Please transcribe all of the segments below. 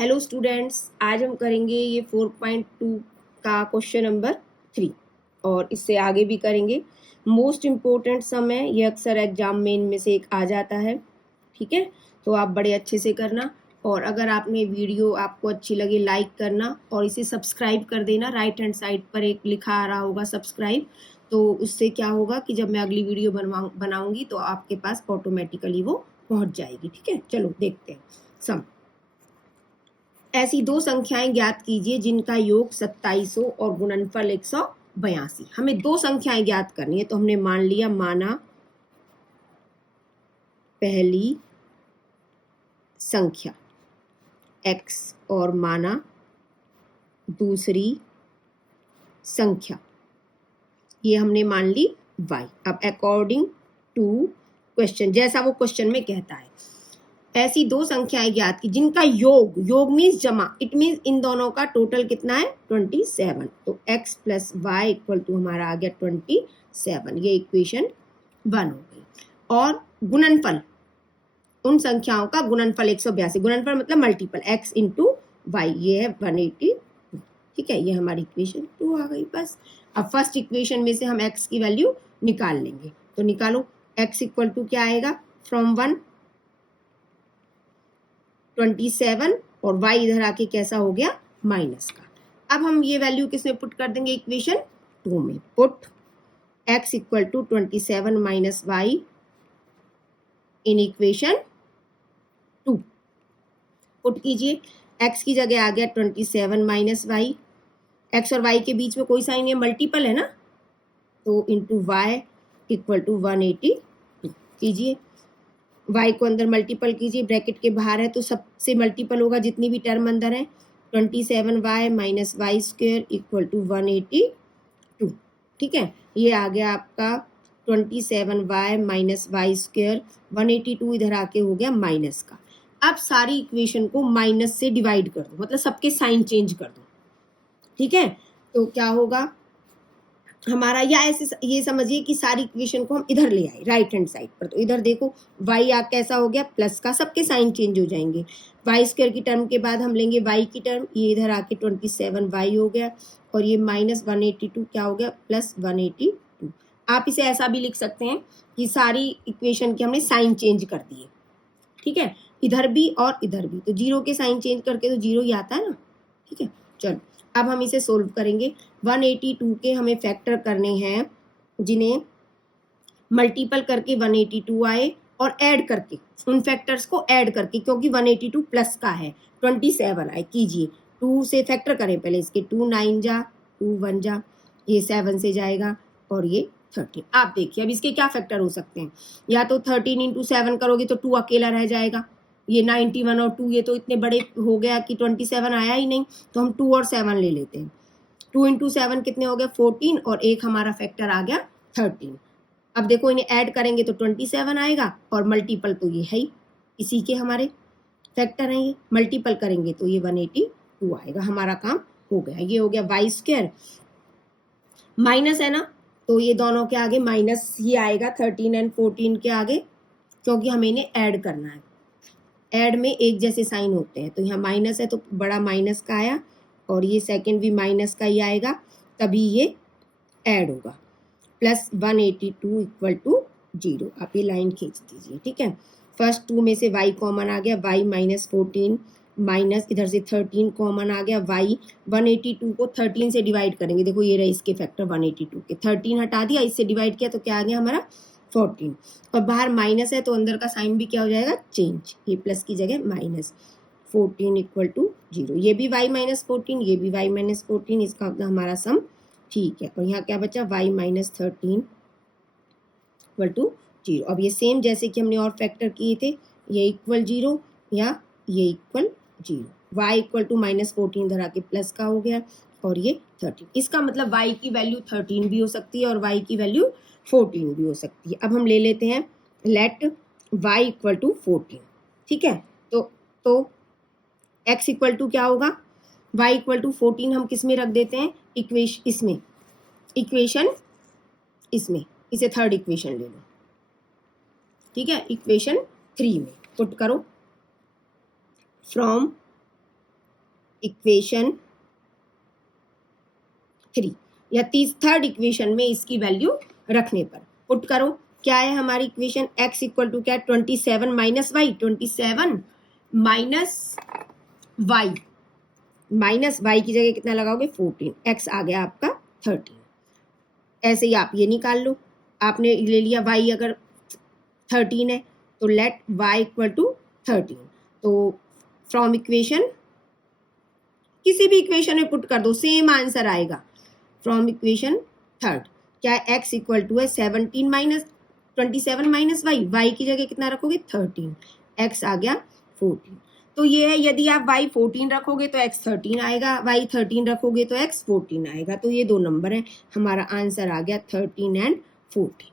Hello students, आज हम करेंगे ये 4.2 का क्वेश्चन नंबर 3 और इससे आगे भी करेंगे। मोस्ट इम्पोर्टेंट सम है, ये अक्सर एग्जाम में इनमें से एक आ जाता है। ठीक है, तो आप बड़े अच्छे से करना और अगर आपने वीडियो आपको अच्छी लगे लाइक करना और इसे सब्सक्राइब कर देना। राइट हैंड साइड पर एक लिखा आ रहा होगा सब्सक्राइब, तो उससे क्या होगा कि जब मैं अगली वीडियो बनाऊंगी तो आपके पास ऑटोमेटिकली वो पहुंच जाएगी। ठीक है, चलो देखते हैं सम। ऐसी दो संख्याएं ज्ञात कीजिए जिनका योग 2700 और गुणनफल 182। हमें दो संख्याएं ज्ञात करनी है, तो हमने माना पहली संख्या x और माना दूसरी संख्या, ये हमने मान ली y। अब अकॉर्डिंग टू क्वेश्चन, जैसा वो क्वेश्चन में कहता है, ऐसी दो संख्याएं ज्ञात की जिनका योग मीन्स जमा, इट मीन्स इन दोनों का टोटल कितना है 27। तो x plus Y equal to हमारा आ गया 27। ये इक्वेशन 1 हो गई। और गुणनफल, उन संख्याओं का गुणनफल 182, गुणनफल मतलब मल्टीपल x इंटू वाई, ये है 180। ठीक है, ये हमारी इक्वेशन 2 आ गई। बस अब फर्स्ट इक्वेशन में से हम x की वैल्यू निकाल लेंगे, तो निकालो। x इक्वल टू क्या आएगा, फ्रॉम 1 27 और y इधर आके कैसा हो गया माइनस का। अब हम ये वैल्यू किसमें पुट कर देंगे, इक्वेशन 2 में। Put x equal to 27 minus Y in equation 2। Put कीजिए, x की जगह आ गया 27 माइनस वाई। x और y के बीच में कोई साइन है, मल्टीपल है ना, तो इंटू वाई इक्वल टू 180 कीजिए। y को अंदर मल्टीपल कीजिए, ब्रैकेट के बाहर है तो सबसे मल्टीपल होगा जितनी भी टर्म अंदर है। 27y minus Y square equal to 182। ठीक है, ये आ गया आपका 27y माइनस वाई स्क्वेयर, 182 इधर आके हो गया माइनस का। अब सारी इक्वेशन को माइनस से डिवाइड कर दो, मतलब सबके साइन चेंज कर दो। ठीक है, तो क्या होगा हमारा, या ऐसे ये समझिए कि सारी इक्वेशन को हम इधर ले आए राइट हैंड साइड पर। तो इधर देखो y आ कैसा हो गया प्लस का, सबके साइन चेंज हो जाएंगे। वाई स्क्वायर की टर्म के बाद हम लेंगे y की टर्म, ये इधर आके 27y हो गया और ये माइनस 182 क्या हो गया प्लस 182। आप इसे ऐसा भी लिख सकते हैं कि सारी इक्वेशन के हमने साइन चेंज कर दिए। ठीक है, इधर भी और इधर भी, तो जीरो के साइन चेंज करके तो जीरो ही आता है ना। ठीक है, चलो अब हम इसे सोल्व करेंगे। 182 के हमें फैक्टर करने हैं जिन्हें मल्टीपल करके 182 आए और ऐड करके, उन फैक्टर्स को ऐड करके, क्योंकि 182 प्लस का है 27 आए। कीजिए, 2 से फैक्टर करें पहले इसके, 2 9 जा, 2 1 जा, ये 7 से जाएगा और ये 13। आप देखिए अब इसके क्या फैक्टर हो सकते हैं, या तो 13 इंटू 7 करोगे तो 2 अकेला रह जाएगा, ये 91 और 2 ये तो इतने बड़े हो गया कि 27 आया ही नहीं, तो हम 2 और 7 ले लेते हैं। 2 इंटू 7 कितने हो गए 14 और एक हमारा फैक्टर आ गया 13। अब देखो इन्हें ऐड करेंगे तो 27 आएगा और मल्टीपल तो ये है ही, इसी के हमारे फैक्टर हैं, ये मल्टीपल करेंगे तो ये 182 आएगा। हमारा काम हो गया। ये हो गया वाई स्क्वायर, माइनस है ना, तो ये दोनों के आगे माइनस ही आएगा 13 एंड 14 के आगे, क्योंकि हमें इन्हें ऐड करना है। ऐड में एक जैसे साइन होते हैं, तो यहाँ माइनस है तो बड़ा माइनस का आया और ये सेकंड भी माइनस का ही आएगा, तभी ये ऐड होगा। Plus 182 equal to 0। आप ये लाइन खींच दीजिए। ठीक है, फर्स्ट 2 में से y कॉमन आ गया, y माइनस 14 माइनस इधर से 13 कॉमन आ गया, y 182 को 13 से डिवाइड करेंगे। देखो ये रहे इसके फैक्टर 182 के, 13 हटा दिया, इससे डिवाइड किया तो क्या आ गया हमारा 14, और बाहर माइनस है तो अंदर का साइन भी क्या हो जाएगा चेंज, ये प्लस की जगह माइनस। 14 इक्वल टू 0, ये भी y माइनस 14, ये भी y माइनस 14, इसका हमारा सम ठीक है। और यहाँ क्या बचा y माइनस 13 इक्वल टू 0। अब ये सेम जैसे कि हमने और फैक्टर किए थे, ये इक्वल 0 या ये equal 0, y equal to minus 14 इधर आके प्लस का हो गया और ये 13। इसका मतलब y की वैल्यू 13 भी हो सकती है और y की वैल्यू 14 भी हो सकती है। अब हम ले लेते हैं लेट y इक्वल टू 14। ठीक है, तो x इक्वल टू क्या होगा, y इक्वल टू 14 हम किस में रख देते हैं, इक्वेशन इसमें, इसे थर्ड इक्वेशन ले लो। ठीक है, इक्वेशन 3 में पुट करो, फ्रॉम इक्वेशन 3 या थर्ड इक्वेशन में इसकी वैल्यू रखने पर पुट करो। क्या है हमारी इक्वेशन? x इक्वल टू क्या है? 27 माइनस वाई, 27 माइनस वाई की जगह कितना लगाओगे? 14, x आ गया आपका 13। ऐसे ही आप ये निकाल लो, आपने ले लिया y अगर 13 है तो लेट y इक्वल टू 13। तो फ्रॉम इक्वेशन, किसी भी इक्वेशन में पुट कर दो, सेम आंसर आएगा। फ्रॉम इक्वेशन थर्ड क्या है? x इक्वल टू है 27 माइनस वाई की जगह कितना रखोगे? 13, x आ गया 14। तो ये है, यदि आप y 14 रखोगे तो x 13 आएगा, y 13 रखोगे तो x 14 आएगा। तो ये दो नंबर है, हमारा आंसर आ गया 13 एंड 14।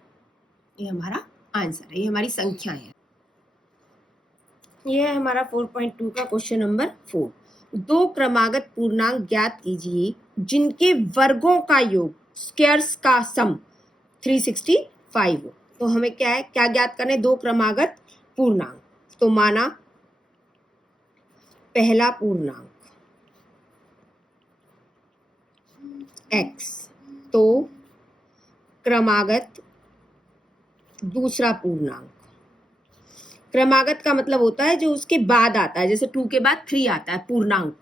ये हमारा आंसर है, ये हमारी संख्या है। ये है हमारा 4.2 का क्वेश्चन नंबर 4। दो क्रमागत पूर्णांक ज्ञात कीजिए जिनके वर्गों का योग स्क्वायर्स का सम 365 हो। तो हमें क्या है, क्या ज्ञात करना है? दो क्रमागत पूर्णांक। तो माना पहला पूर्णांक x, तो क्रमागत दूसरा पूर्णांक। क्रमागत का मतलब होता है जो उसके बाद आता है, जैसे 2 के बाद 3 आता है पूर्णांक,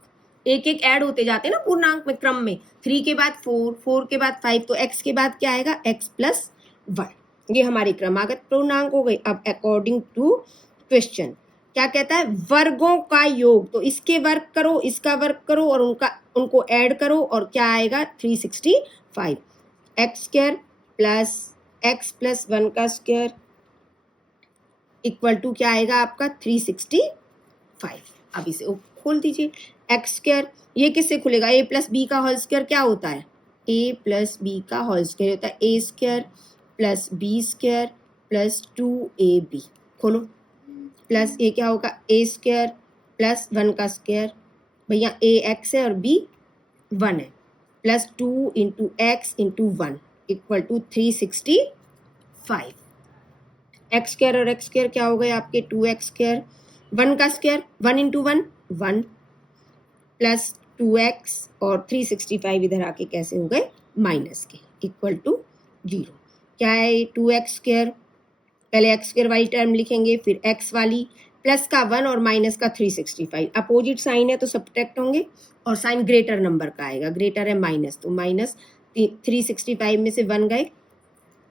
एक एक ऐड होते जाते हैं ना पूर्णांक में क्रम में। 3 के बाद 4, 4 के बाद 5, तो x के बाद क्या आएगा? x plus 1। ये हमारी क्रमागत पूर्णांक हो गई। अब अकॉर्डिंग टू क्वेश्चन क्या कहता है? वर्गों का योग। तो इसके वर्ग करो, इसका वर्ग करो और उनको ऐड करो और क्या आएगा? 365। एक्स स्क्वायर प्लस 1 का स्क्वायर इक्वल टू क्या आएगा आपका? 365। अब इसे खोल दीजिए। एक्स स्क्वायर ये किससे खुलेगा? a प्लस बी का होल स्क्वायर क्या होता है? a प्लस बी का होल स्क्वायर होता है a square plus B square plus 2ab। खोलो, प्लस ये क्या होगा? a स्क्वायर प्लस 1 का स्क्वायर, भैया a x है और b 1 है, plus 2 into X into 1 equal to 365। X square और एक्स स्क्वायर क्या हो गए आपके? 2x स्क्वायर, 1 का स्क्वायर 1 इंटू 1 1 प्लस 2x और 365 इधर आके कैसे हो गए? माइनस के, इक्वल टू 0। क्या है? 2x स्क्वायर, पहले एक्स स्क्वायर वाली टर्म लिखेंगे, फिर x वाली, प्लस का 1 और माइनस का 365। अपोजिट साइन है तो सब्ट्रैक्ट होंगे और साइन ग्रेटर नंबर का आएगा, ग्रेटर है माइनस, तो माइनस 365 में से 1 गए,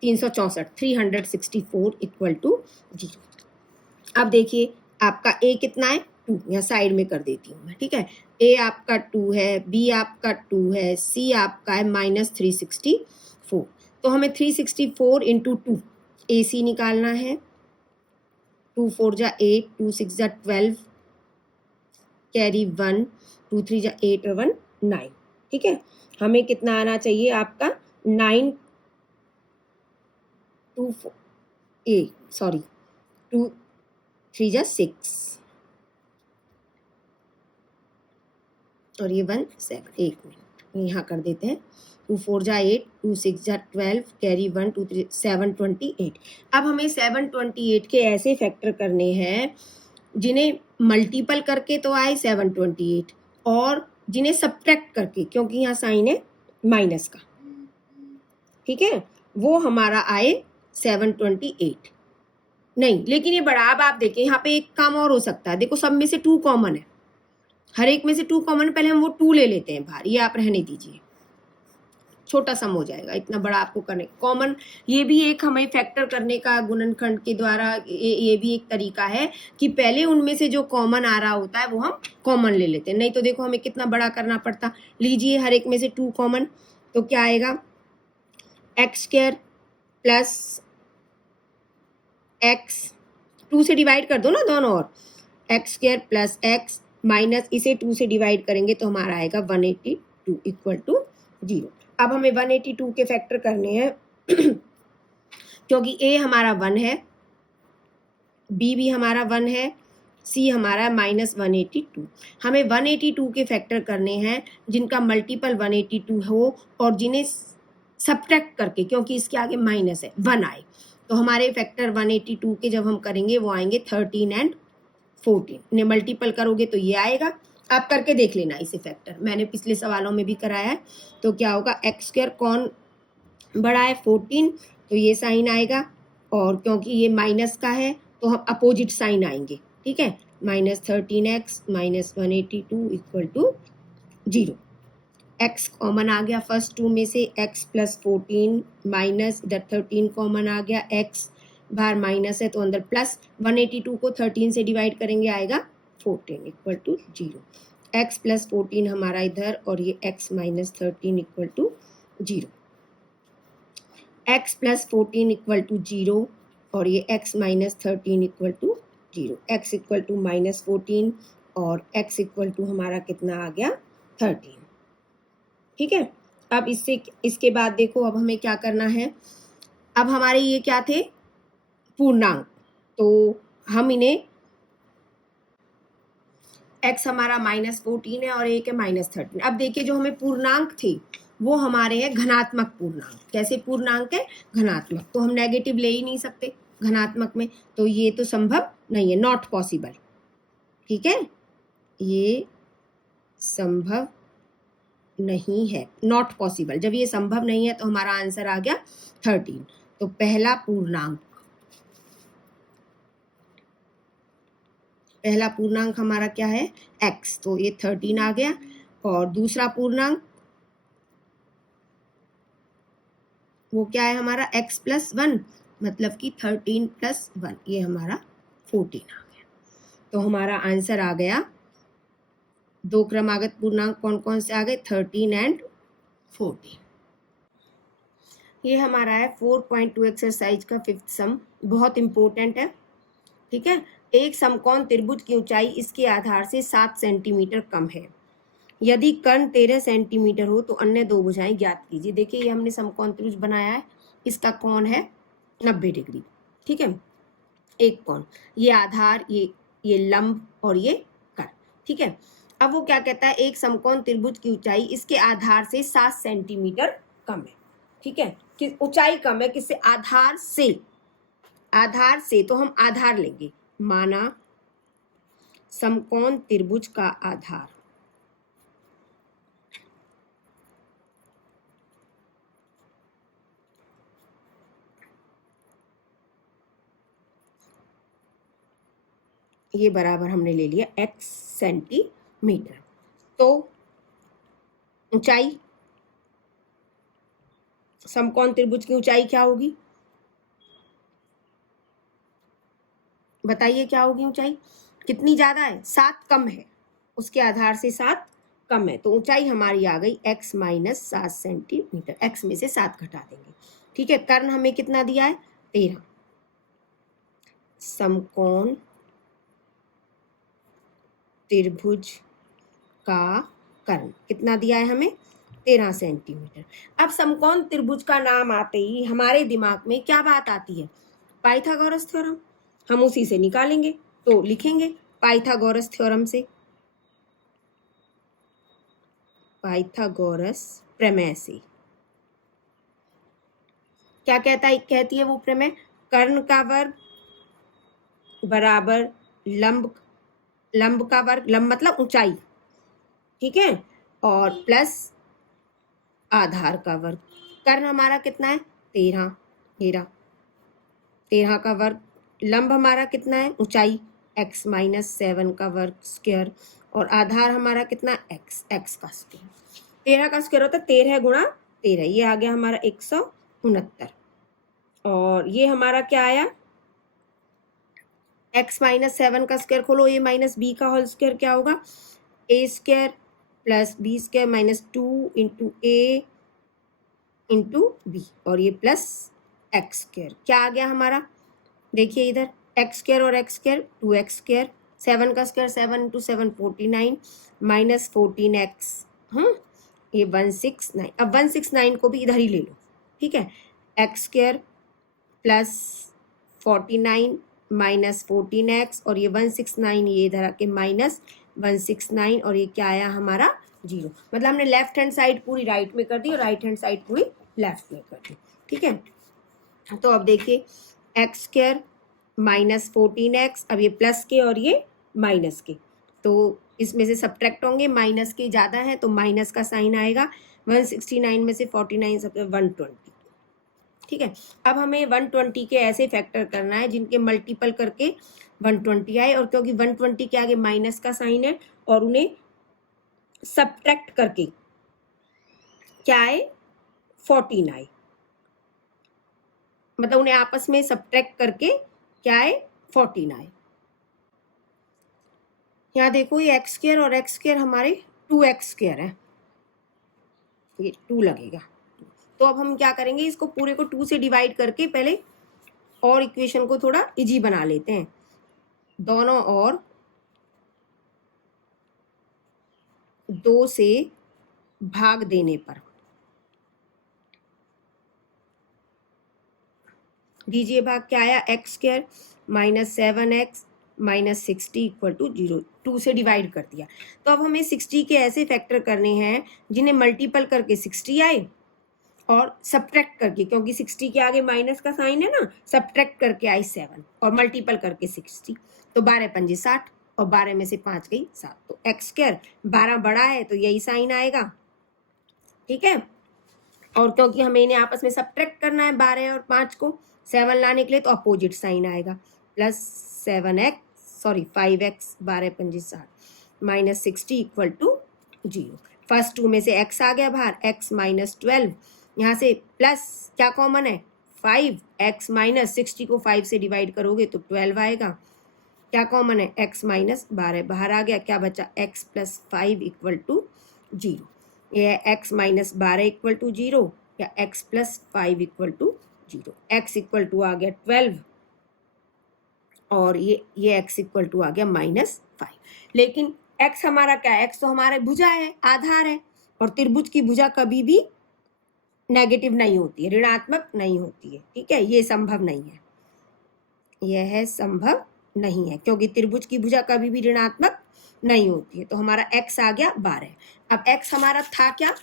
364, 364 इक्वल टू 0। अब देखिए आपका a कितना है? 2, यहाँ साइड में कर देती हूँ मैं, ठीक है। a आपका 2 है, b आपका 2 है, c आपका है माइनस 364। तो हमें 364 इंटू 2 ac निकालना है। 2 4 जा 8, 2 6 जा 12, कैरी 1, 2 3 जा 8 और 1 9, ठीक है। हमें कितना आना चाहिए आपका? 9 2 3 जा 6 और ये 1 7। एक मिनट यहाँ कर देते हैं। 2 4 जा 8, 2 6 जा 12, कैरी 1, 2 3 728। अब हमें 728 के ऐसे फैक्टर करने हैं जिन्हें मल्टीपल करके तो आए 728 और जिन्हें सब्ट्रैक्ट करके, क्योंकि यहाँ साइन है माइनस का, ठीक है, वो हमारा आए 728। नहीं, लेकिन ये बड़ा, अब आप देखिए यहाँ पे एक काम और हो सकता है। देखो सब में से 2 कॉमन है, हर एक में से 2 कॉमन, पहले हम वो 2 ले लेते हैं बाहर, ये आप रहने दीजिए, छोटा सम हो जाएगा, इतना बड़ा आपको करने कॉमन। ये भी एक हमें फैक्टर करने का गुणनखंड के द्वारा ये भी एक तरीका है कि पहले उनमें से जो कॉमन आ रहा होता है वो हम कॉमन ले लेते हैं, नहीं तो देखो हमें कितना बड़ा करना पड़ता। लीजिए हर एक में से 2 कॉमन, तो क्या आएगा? एक्स स्क्वायर प्लस एक्स, 2 से डिवाइड कर दो ना दोनों, और X square plus x minus इसे 2 से डिवाइड करेंगे तो हमारा आएगा 182 इक्वल टू 0। अब हमें 182 के फैक्टर करने हैं क्योंकि a हमारा 1 है, b भी हमारा 1 है, c हमारा माइनस 182। हमें 182 के फैक्टर करने हैं जिनका मल्टीपल 182 हो और जिन्हें सब्ट्रैक्ट करके, क्योंकि इसके आगे माइनस है, 1 आए। तो हमारे फैक्टर 182 के जब हम करेंगे वो आएंगे 13 एंड 14। इन्हें मल्टीपल करोगे तो ये आएगा आप करके देख लेना इसे फैक्टर, मैंने पिछले सवालों में भी कराया है। तो क्या होगा, एक्स स्क्वायर कौन बड़ा है 14, तो ये साइन आएगा, और क्योंकि ये माइनस का है तो हम अपोजिट साइन आएंगे, ठीक है, -13x - 182 equal to 0। x common आ गया फर्स्ट टू में से, x + 14 माइनस इधर 13 कॉमन आ गया, x बाहर माइनस है तो अंदर प्लस, 182 को 13 से डिवाइड करेंगे आएगा 14 इक्वल टू 0। x + 14 हमारा इधर, और ये x - 13 equal to 0। x + 14 equal to 0 और ये x - 13 equal to 0। x equal to -14 और x इक्वल टू हमारा कितना आ गया 13, ठीक है। अब इसके बाद देखो, अब हमें क्या करना है, अब हमारे ये क्या थे पूर्णांक, तो हम इन्हें, x हमारा -14 है और एक है -13। अब देखिए जो हमें पूर्णांक थे वो हमारे हैं घनात्मक पूर्णांक। कैसे पूर्णांक है, घनात्मक, तो हम नेगेटिव ले ही नहीं सकते घनात्मक में, तो ये तो संभव नहीं है, नॉट पॉसिबल, ठीक है, ये संभव नहीं है, नॉट पॉसिबल। जब ये संभव नहीं है तो हमारा आंसर आ गया 13। तो पहला पूर्णांक हमारा क्या है x, तो ये 13 आ गया, और दूसरा पूर्णांक वो क्या है हमारा x + 1, मतलब कि 13 + 1, ये हमारा 14 आ गया। तो हमारा आंसर आ गया, दो क्रमागत पूर्णांक कौन कौन से आ गए, 13 और 14। ये हमारा है 4.2 एक्सरसाइज का 5th सम, बहुत इंपॉर्टेंट है, ठीक है। एक समकोण त्रिभुज की ऊंचाई इसके आधार से 7 सेंटीमीटर कम है। यदि कर्ण 13 सेंटीमीटर हो तो अन्य दो भुजाएं ज्ञात कीजिए। देखिए ये हमने समकोण त्रिभुज बनाया है, इसका कोण है 90 डिग्री, ठीक है, एक कोण, ये आधार, ये लंब और ये कर्ण, ठीक है। अब वो क्या कहता है, एक समकोण त्रिभुज की ऊंचाई इसके आधार से 7 सेंटीमीटर कम है, ठीक है, कि ऊंचाई कम है किससे, आधार से, तो हम आधार लेंगे, माना समकोण त्रिभुज का आधार ये बराबर हमने ले लिया x सेंटीमीटर। तो ऊंचाई, समकोण त्रिभुज की ऊंचाई क्या होगी, बताइए क्या होगी ऊंचाई, कितनी ज्यादा है, 7 कम है, उसके आधार से 7 कम है, तो ऊंचाई हमारी आ गई x - 7 सेंटीमीटर, x में से 7 घटा देंगे, ठीक है। कर्ण हमें कितना दिया है 13, समकोण त्रिभुज का कर्ण कितना दिया है हमें 13 सेंटीमीटर। अब समकोण त्रिभुज का नाम आते ही हमारे दिमाग में क्या बात आती है, पाइथागोरस थ्योरम, हम उसी से निकालेंगे, तो लिखेंगे पाइथागोरस थ्योरम से, पाइथागोरस प्रमेय से। क्या कहती है वो प्रमेय, कर्ण का वर्ग बराबर लंब का वर्ग, लंब मतलब ऊंचाई, ठीक है, और प्लस आधार का वर्ग। कर्ण हमारा कितना है 13 का वर्ग, लंब हमारा कितना है ऊंचाई x - 7 का वर्ग स्क्वायर, और आधार हमारा कितना x का स्क्वायर। 13 का स्क्वायर होता है 13 गुणा 13, ये आ गया हमारा 169, और ये हमारा क्या आया x - 7 का स्क्वायर खोलो, a - b का होल स्क्वायर क्या होगा, a square + b square - 2 × a × b, और ये प्लस x स्क्वायर, क्या आ गया हमारा, देखिए इधर x स्क्वायर और x स्क्वायर 2x स्क्वायर, 7 का स्क्वायर 7 × 7 49 -14x, ये 169। अब 169 को भी इधर ही ले लो, ठीक है, x स्क्वायर + 49 -14x, और ये 169 ये इधर आके -169, और ये क्या आया हमारा 0, मतलब हमने लेफ्ट हैंड साइड पूरी राइट में कर दी और राइट हैंड साइड पूरी लेफ्ट में कर दी, ठीक है। तो अब देखिए x स्क्वायर -14x, अब ये प्लस के और ये माइनस के, तो इसमें से सब्ट्रैक्ट होंगे, माइनस के ज़्यादा है तो माइनस का साइन आएगा। 169 में से 49 सब 120। ठीक है, अब हमें 120 के ऐसे फैक्टर करना है जिनके मल्टीपल करके 120 आए, और क्योंकि 120 के आगे माइनस का साइन है और उन्हें सब्ट्रैक्ट करके क्या आए 14 आए, मतलब उन्हें आपस में सब्ट्रैक्ट करके क्या आए 14 आए। यहाँ देखो ये एक्स स्क्वायर और एक्स स्क्वायर हमारे 2x स्क्वायर है, ये 2 लगेगा। तो अब हम क्या करेंगे, इसको पूरे को 2 से डिवाइड करके पहले और इक्वेशन को थोड़ा इजी बना लेते हैं। दोनों और 2 से भाग देने पर दीजिए भाग, क्या आया X square minus 7x minus 60 equal to 0। 2 से डिवाइड कर दिया। तो अब हमें 60 के ऐसे फैक्टर करने हैं जिन्हें मल्टीपल करके 60 आए और सब्ट्रैक्ट करके, क्योंकि 60 के आगे माइनस का साइन है ना, सब्ट्रैक्ट करके आई 7 और मल्टीपल करके 60। तो 12 पंजे 60 और 12 में से 5 गई 7। तो एक्स स्क्वायर 12 बड़ा है तो यही साइन आएगा। ठीक है, और क्योंकि हमें इन्हें आपस में सब्ट्रैक्ट करना है 12 और 5 को 7 लाने के लिए, तो अपोजिट साइन आएगा प्लस 5x 12 पंजे 60 माइनस 60 इक्वल टू 0। फर्स्ट 2 में से x आ गया बाहर, x माइनस 12, यहाँ से प्लस क्या कॉमन है 5, x माइनस 60 को 5 से डिवाइड करोगे तो 12 आएगा। क्या कॉमन है x माइनस 12 बाहर आ गया, क्या बचा x प्लस 5 इक्वल टू 0। ये है x माइनस 12 इक्वल टू 0 या x plus 5 equal to 0। x equal to आ गया 12 और ये x इक्वल टू आ गया माइनस 5। लेकिन x हमारा क्या है, x तो हमारा भुजा है, आधार है, और त्रिभुज की भुजा कभी भी नेगेटिव नहीं होती है, ऋणात्मक नहीं होती है। ठीक है, ये संभव नहीं है, यह है संभव नहीं है, क्योंकि त्रिभुज की भुजा कभी भी ऋणात्मक नहीं होती है। तो हमारा x आ गया 12। अब x हमारा था क्या,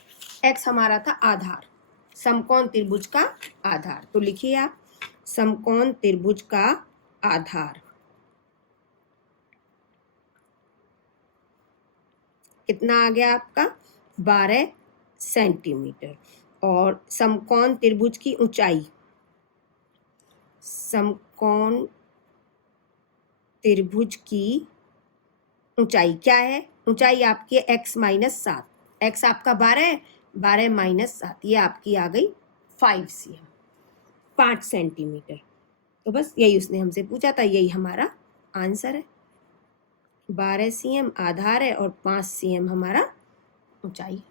x हमारा था आधार, समकोण त्रिभुज का आधार। तो लिखिए आप समकोण त्रिभुज का आधार कितना आ गया आपका 12 सेंटीमीटर, और समकोण त्रिभुज की ऊंचाई, समकोण त्रिभुज की ऊंचाई क्या है, ऊंचाई आपकी है x माइनस 7, x आपका 12 है, 12 माइनस 7 ये आपकी आ गई 5 cm 5 सेंटीमीटर। तो बस यही उसने हमसे पूछा था, यही हमारा आंसर है। 12 cm आधार है और 5 cm हमारा ऊंचाई।